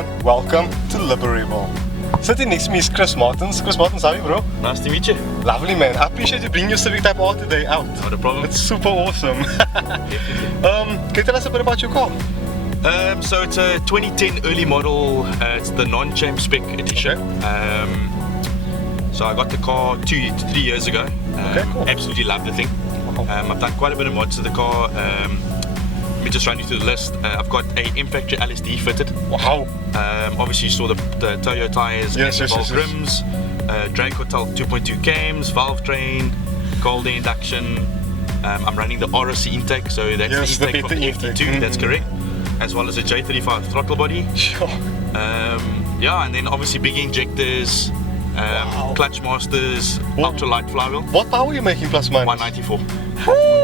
everyone, welcome to Libertyville. Sitting next to me is Chris Martins. Chris Martins, how are you, bro? Nice to meet you. Lovely, man. I appreciate you bringing your Civic Type R today out. Not a problem. It's super awesome. Can you tell us a bit about your car? So it's a 2010 early model. It's the non-champ spec edition. Okay. So I got the car 2 to 3 years ago. Okay, cool. Absolutely love the thing. I've done quite a bit of mods to the car. Let me just run you through the list. I've got a in-factory LSD fitted. Wow. Obviously you saw the Toyo tyres, yes, rims, drag hotel 2.2 cams, valve train, cold air induction. I'm running the ROC intake, so that's the intake from the FN2, that's correct. As well as a J35 throttle body. Sure. Yeah, and then obviously big injectors, clutch masters, ultralight flywheel. What power are you making plus minus? 194.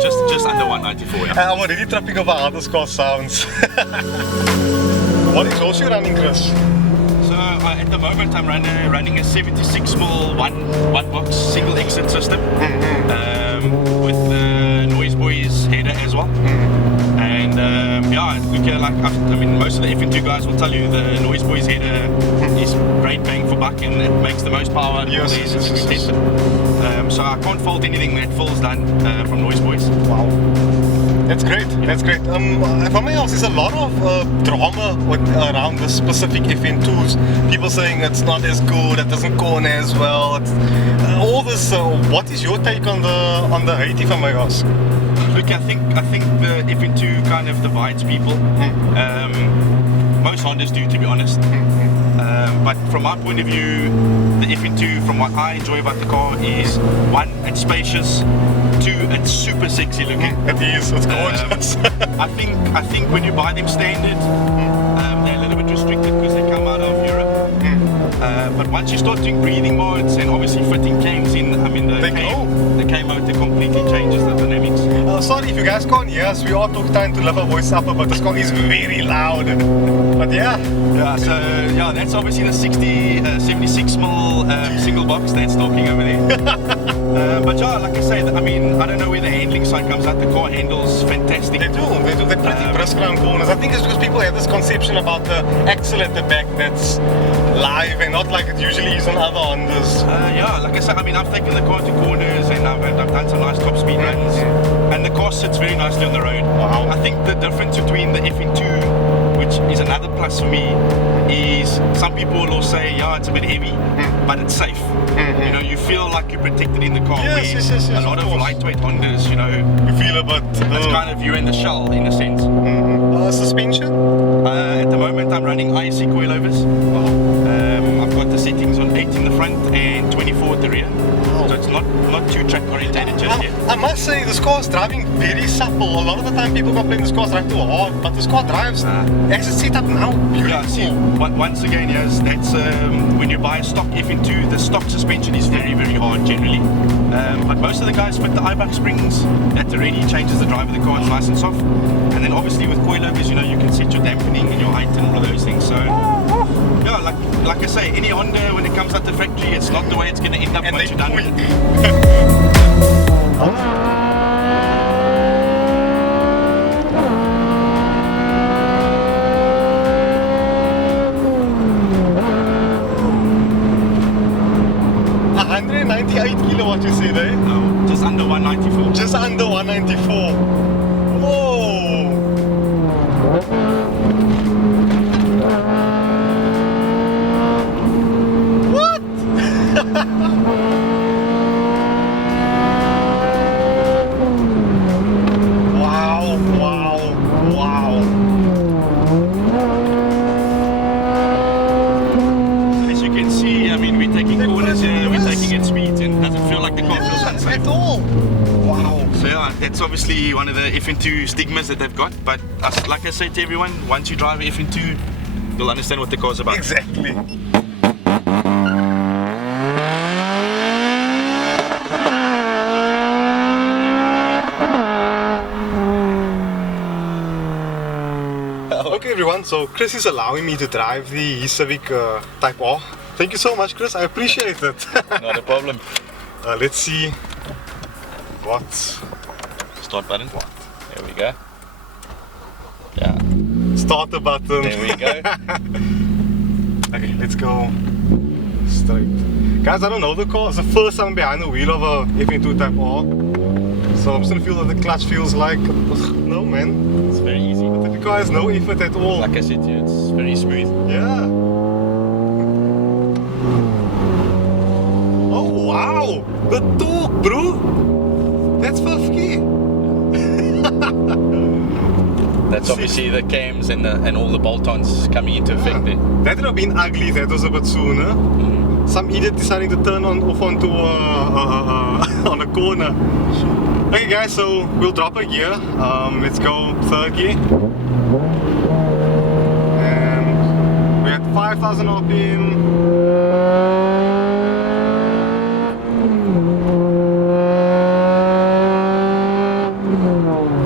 Just under 194, yeah. I'm already tripping over how this car sounds. What exhaust are you running, Chris? So at the moment I'm running a 76mm one box single exit system with the Noise Boys header as well. And yeah, I mean most of the FN2 guys will tell you the Noise Boys header is great bang for buck and it makes the most power. Yes. So I can't fault anything that Phil's done from Noise Boys. Wow. That's great, that's great. If I may ask, there's a lot of drama around the specific FN2s. People saying it's not as good, it doesn't corner as well. All this. What is your take on the hate, if I may ask? Look, I think the FN2 kind of divides people. Most Hondas do, to be honest. But from my point of view, the FN2, from what I enjoy about the car, is one, it's spacious. Two, it's super sexy looking. It is, it's gorgeous. I think when you buy them standard, they're a little bit restricted because they come out of Europe. But once you start doing breathing modes and obviously fitting cams in, I mean the K motor completely changes the dynamics. Sorry if you guys can't hear us, we are trying to level our voice up, but this car is very loud. But yeah. Yeah, so yeah, that's obviously the 76mm single box that's talking over there. But yeah, like I say, I mean, I don't know where the handling side comes out. The car handles fantastic. They do. They're pretty brisk around corners. I think it's because people have this conception about the axle at the back that's live and not like it usually is on other Hondas. Yeah, like I said, I mean, I've taken the car to corners and I've done some nice top speed runs, and the car sits very nicely on the road. Wow. I think the difference between the FN2, which is another plus for me, is some people will say, yeah, it's a bit heavy, but it's safe. You know, you feel like you're protected in the car. Yes, a lot of lightweight Hondas, you know, you feel a bit. it's kind of you in the shell in a sense. Suspension? At the moment, I'm running ISC coilovers. I've got the settings on 8 in the front and 24 at the rear. So it's not too track orientated just yet. I must say, this car is driving very supple. A lot of the time people complain this car drives too hard, but this car drives, as it's set up now, beautiful. Yeah, see, once again, yes, that's when you buy a stock FN2, the stock suspension is very, very hard generally. But most of the guys fit the Ibach springs. That already changes the drive of the car, it's nice and soft. And then obviously with coilovers, you know, you can set your dampening and your height and all of those things. So yeah, like I say, any Honda when it comes out the factory, it's not the way it's going to end up once you're done with it. Kilowatt you say there? No, just under 194. Just under 194. Whoa! What? Wow. As you can see, I mean, we're taking corners here, we're taking at speeds, and it doesn't feel like the car feels unsafe at all. Wow. So yeah, that's obviously one of the FN2 stigmas that they've got, but like I say to everyone, once you drive FN2, you'll understand what the car's about. Exactly. Okay everyone, so Chris is allowing me to drive the Civic Type R. Thank you so much, Chris, I appreciate it. Not a problem. Let's see what Start button. There we go. Yeah. Start the button. There we go. Okay, let's go straight. Guys, I don't know the car. It's the first time behind the wheel of a FN2 Type R. So I'm just gonna feel what the clutch feels like. No, man. It's very easy. It requires no effort at all. Like I said to you, it's very smooth. Yeah. Oh, wow. The torque, bro. That's 50. That's obviously the cams and all the bolt-ons coming into effect there. That would have been ugly if that was a bit sooner. Some idiot deciding to turn off onto on a corner. Okay guys, so we'll drop a gear. Let's go third gear. And we're at 5,000 RPM.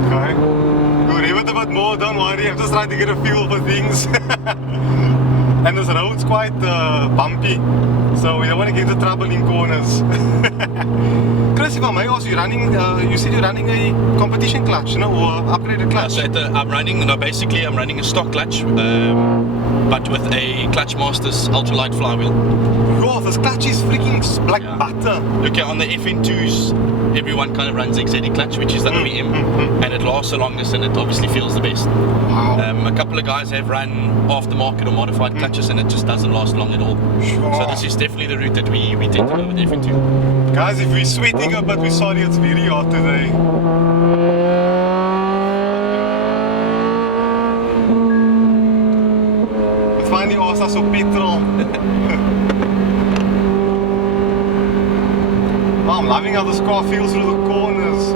Okay. Good, even a bit more, don't worry. I'm just trying to get a feel for things. And this road's quite bumpy, so we don't want to get into trouble in corners. Chris, if I may ask, you said you're running a competition clutch, no, or upgraded clutch? So I'm running a stock clutch, but with a Clutch Masters ultralight flywheel. Bro, this clutch is freaking like butter. Look, on the FN2s, everyone kind of runs XZ clutch, which is the OEM, and it lasts the longest and it obviously feels the best. Wow. A couple of guys have run aftermarket or modified clutches and it just doesn't last long at all. Sure. So this is definitely the route that we tend to go with FN2. Guys, if we're sweating a bit, we're sorry, it's very hot today. It's finally asked us for petrol. Oh, I'm loving how this car feels through the corners.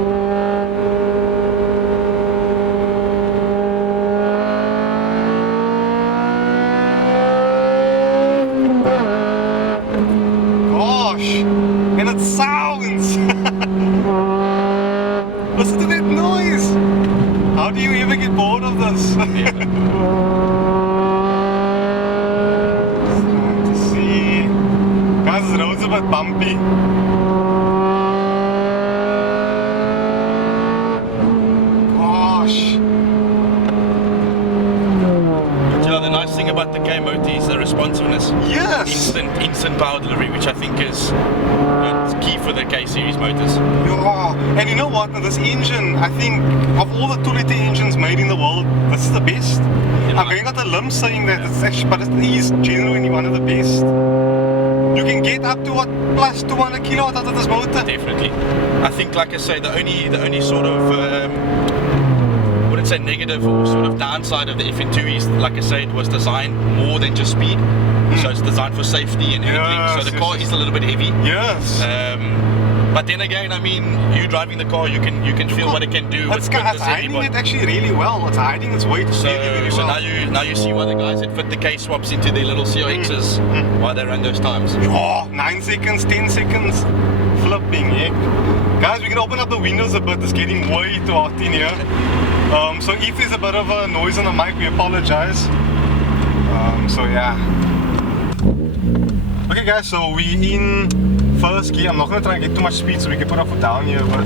And it sounds! Listen to that noise! How do you ever get bored of this? Trying to see. Guys, this road's a bit bumpy. Gosh! But you know, the nice thing about the K-Motor is the responsiveness. Yes! Instant power delivery, which I think is key for the K-series motors. Yeah. And you know what? This engine, I think, of all the 2-liter engines made in the world, this is the best. Yeah. I'm going out the limb saying that it's actually, but it is genuinely one of the best. You can get up to what, plus 200 kilowatt out of this motor. Definitely. I think, like I say, the only sort of wouldn't say negative or sort of downside of the FN2 is, like I say, it was designed more than just speed. So it's designed for safety and handling. So the car is a little bit heavy. Yes. But then again, I mean, you driving the car, you can feel what it can do. It's hiding it actually really well. It's hiding its weight really well. Now you see why the guys that fit the K swaps into their little CRXs, why they run those times. Oh, 9 seconds, 10 seconds. Flipping heck. Guys, we can open up the windows a bit. It's getting way too hot in here. So if there's a bit of a noise on the mic, we apologize. So yeah. Okay guys, so we're in first gear. I'm not going to try and get too much speed so we can put our foot down here, but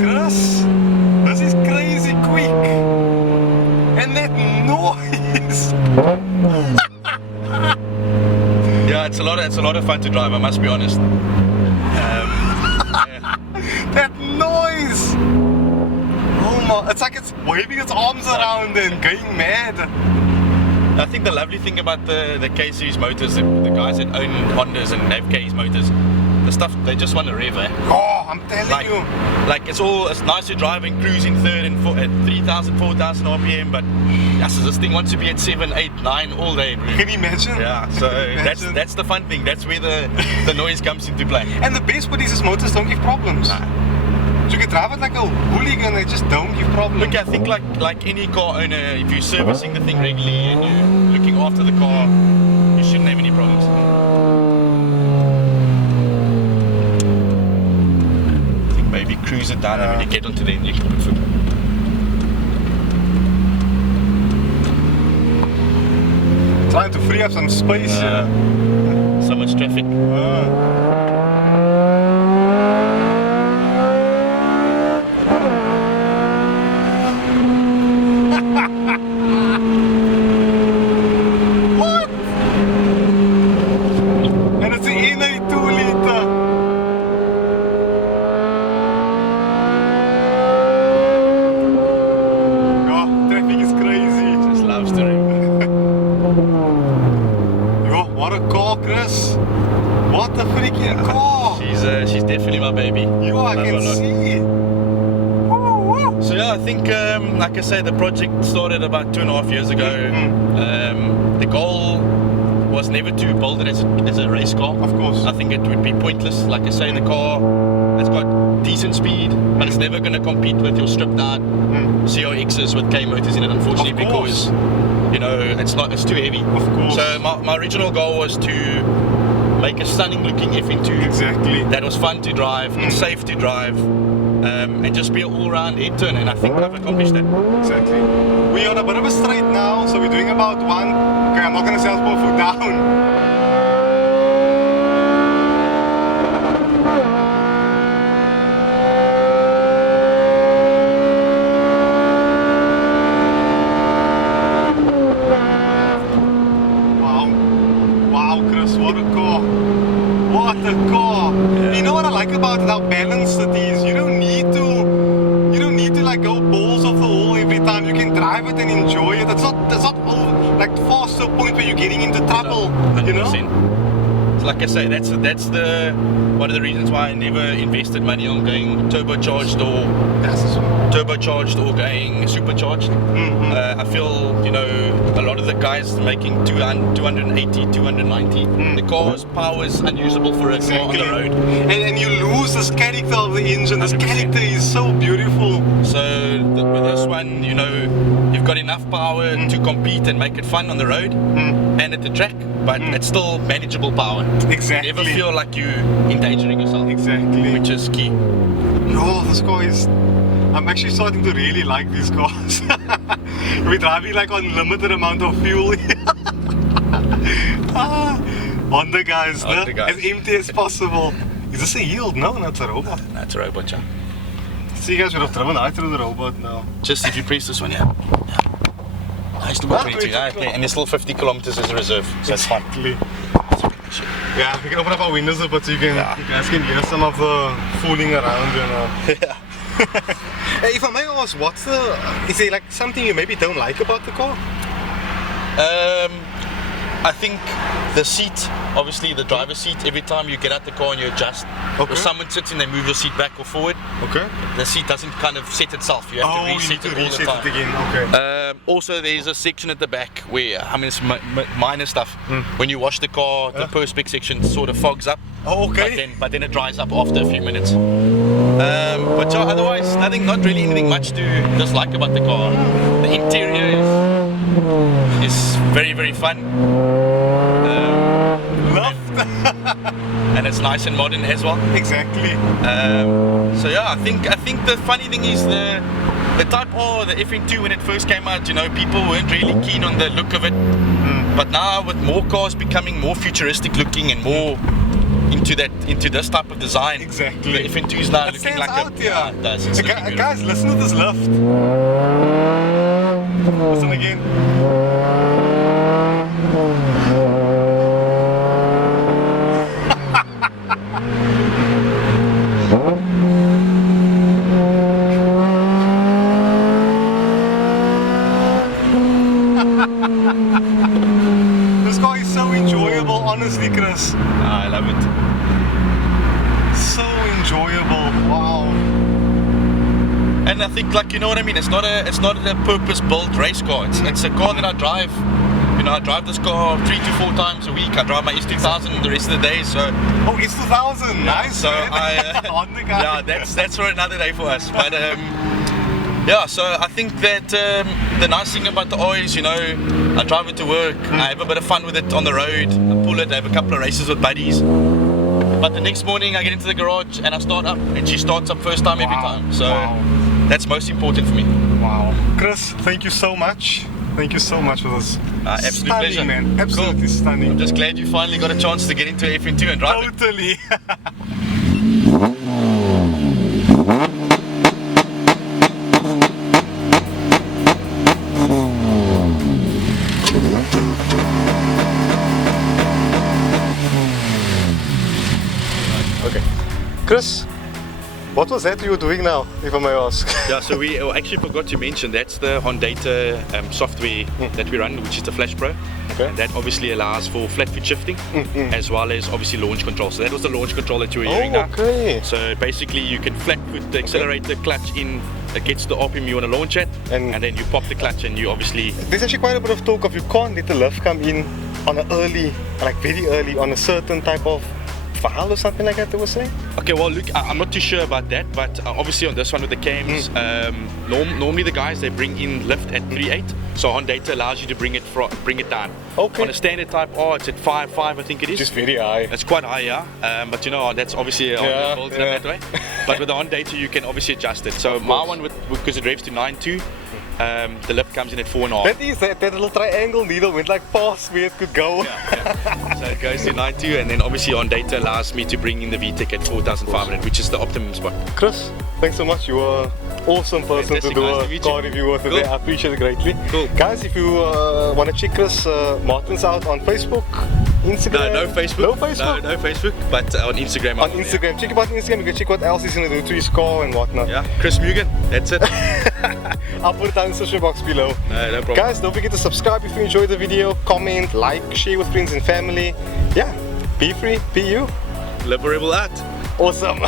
Chris, this is crazy quick. And that noise. Yeah, it's a lot of fun to drive, I must be honest. That noise! Oh my, it's like it's waving its arms around and going mad. I think the lovely thing about the K-series motors, the guys that own Hondas and have K's motors, the stuff, they just want to rev, eh? Oh, I'm telling you. Like it's nice to drive and cruise in third and fourth at 3,000, 4,000 RPM, but yes, this thing wants to be at 7, 8, 9 all day, bro. Can you imagine? Yeah, so that's the fun thing. That's where the noise comes into play. And the best part is these motors don't give problems. Nah. So you can drive it like a hooligan, they just don't give problems. Look, I think like any car owner, if you're servicing the thing regularly and you're looking after the car, you shouldn't have any problems. I think maybe cruise it down and when you get onto the end, you can put foot. Trying to free up some space. so much traffic. What? And it's an inner 2-liter. Oh, traffic is crazy. Just love steering. Yo, what a car, Chris. What a freaking car. She's definitely my baby. Yo, I Love her can a lot. see. Woo, woo. So yeah, I think, like I say, the project started about 2.5 years ago. The goal was never to build it as a race car. Of course. I think it would be pointless. Like I say, the car has got decent speed, but it's never going to compete with your stripped out CRXs with K motors in it, unfortunately, Of course. because you know it's too heavy. Of course. So my original goal was to make a stunning looking FN2 Exactly. that was fun to drive and safe to drive, and just be an all-round head turn, and I think I've accomplished that. Exactly. We are on a bit of a straight now, so we're doing about one. Okay, I'm not gonna say I'll put foot down. Wow. Wow, Chris, what a car. What a car. Yeah. You know what I like about it, how balanced it is. You don't need to like go balls off the wall every time. You can drive it and enjoy it. It's not like fast to a point where you're getting into trouble, you know? 100%. Like I say, that's the one of the reasons why I never invested money on going turbocharged or going supercharged. I feel, you know, a lot of the guys making 280, 290. The car's power is unusable for a car on the road. And you lose this character of the engine. This 100%. character is so beautiful. So with this one, you know, you've got enough power to compete and make it fun on the road and at the track, but it's still manageable power. Exactly. You never feel like you're endangering yourself, Exactly. which is key. Yo, this car is... I'm actually starting to really like these cars. We're driving like unlimited amount of fuel. Honda guys, Honda guys. as empty as possible. Is this a yield? No, that's a robot. That's a robot, yeah. See, you guys would have driven out through the robot now. Just if you press this one, yeah. I still got 22, yeah, okay. And there's still 50 kilometers as a reserve, so it's fine. Exactly. Yeah, we can open up our windows a bit so you guys can hear some of the fooling around, you know. Yeah. Hey, if I may ask, is there like something you maybe don't like about the car? I think the seat, obviously the driver's seat, every time you get out the car and you adjust, Okay. or someone sits and they move your seat back or forward, Okay. the seat doesn't kind of set itself. You have to You reset need to it all the reset time. it again, okay. Also, there's a section at the back where, I mean, it's minor stuff. When you wash the car, the perspex section sort of fogs up. Oh, okay. But then it dries up after a few minutes. But yeah, otherwise, not really anything much to dislike about the car. The interior is very, very fun. And it's nice and modern as well. Exactly. So yeah, I think the funny thing is the Type R, the FN2, when it first came out, you know, people weren't really keen on the look of it. But now with more cars becoming more futuristic looking and more into this type of design, Exactly. the FN2 is now It looking stands like out, yeah. it does. It's looking beautiful. Guys, listen to this lift. Listen again. This car is so enjoyable, honestly, Chris. I love it. So enjoyable. Wow. And I think, like, you know what I mean, it's not a purpose-built race car. It's a car that I drive. You know, I drive this car 3 to 4 times a week. I drive my S2000 the rest of the day, so Oh, it's 2000. Nice. so man. On the guy. yeah, that's for another day for us. But yeah, so I think that the nice thing about the R is, you know, I drive it to work. I have a bit of fun with it on the road. I pull it. I have a couple of races with buddies. But the next morning I get into the garage and I start up, and she starts up first time every Wow. time. So Wow. that's most important for me. Wow. Chris, thank you so much. Thank you so much for this. Absolute Stunning, pleasure. man. Absolutely Cool. stunning. I'm just glad you finally got a chance to get into FN2 and drive it. Totally. Okay. Chris, what was that you were doing now, if I may ask? Yeah, so we actually forgot to mention that's the Honda software that we run, which is the Flash Pro. Okay. And that obviously allows for flat foot shifting as well as obviously launch control. So that was the launch control that you were hearing now. Okay. So basically you can flat foot the accelerator clutch in, it gets the RPM you want to launch at, And- and then you pop the clutch and you obviously... There's actually quite a bit of talk of you can't let the lift come in on an early, like very early, on a certain type of valve or something like that they were saying? Okay, well look, I'm not too sure about that, but obviously on this one with the cams, normally the guys, they bring in lift at 3.8, so on data allows you to bring it down. Okay. On a standard Type R, it's at 5.5, I think it is. Just very high. It's quite high, yeah. But you know, that's obviously built in that way. But with the on data, you can obviously adjust it. So my one, because it revs to 9.2, the lift comes in at 4.5. That is that little triangle needle went like past where it could go. So it goes to 9.2, and then obviously on data allows me to bring in the VTEC at 4,500, which is the optimum spot. Chris, thanks so much. You are an awesome person Fantastic, to do nice to a meet car you. review with today. Cool. I appreciate it greatly. Cool. Guys, if you want to check Chris Martins out on Facebook, Instagram. No Facebook. No Facebook. No Facebook, but on Instagram. On Instagram. Check him out on Instagram. You can check what else he's going to do to his car and whatnot. Yeah, Chris Mugen, that's it. I'll put it down in the description box below. No problem. Guys, don't forget to subscribe if you enjoyed the video, comment, like, share with friends and family. Yeah, be free, be you. Liberable art. Awesome.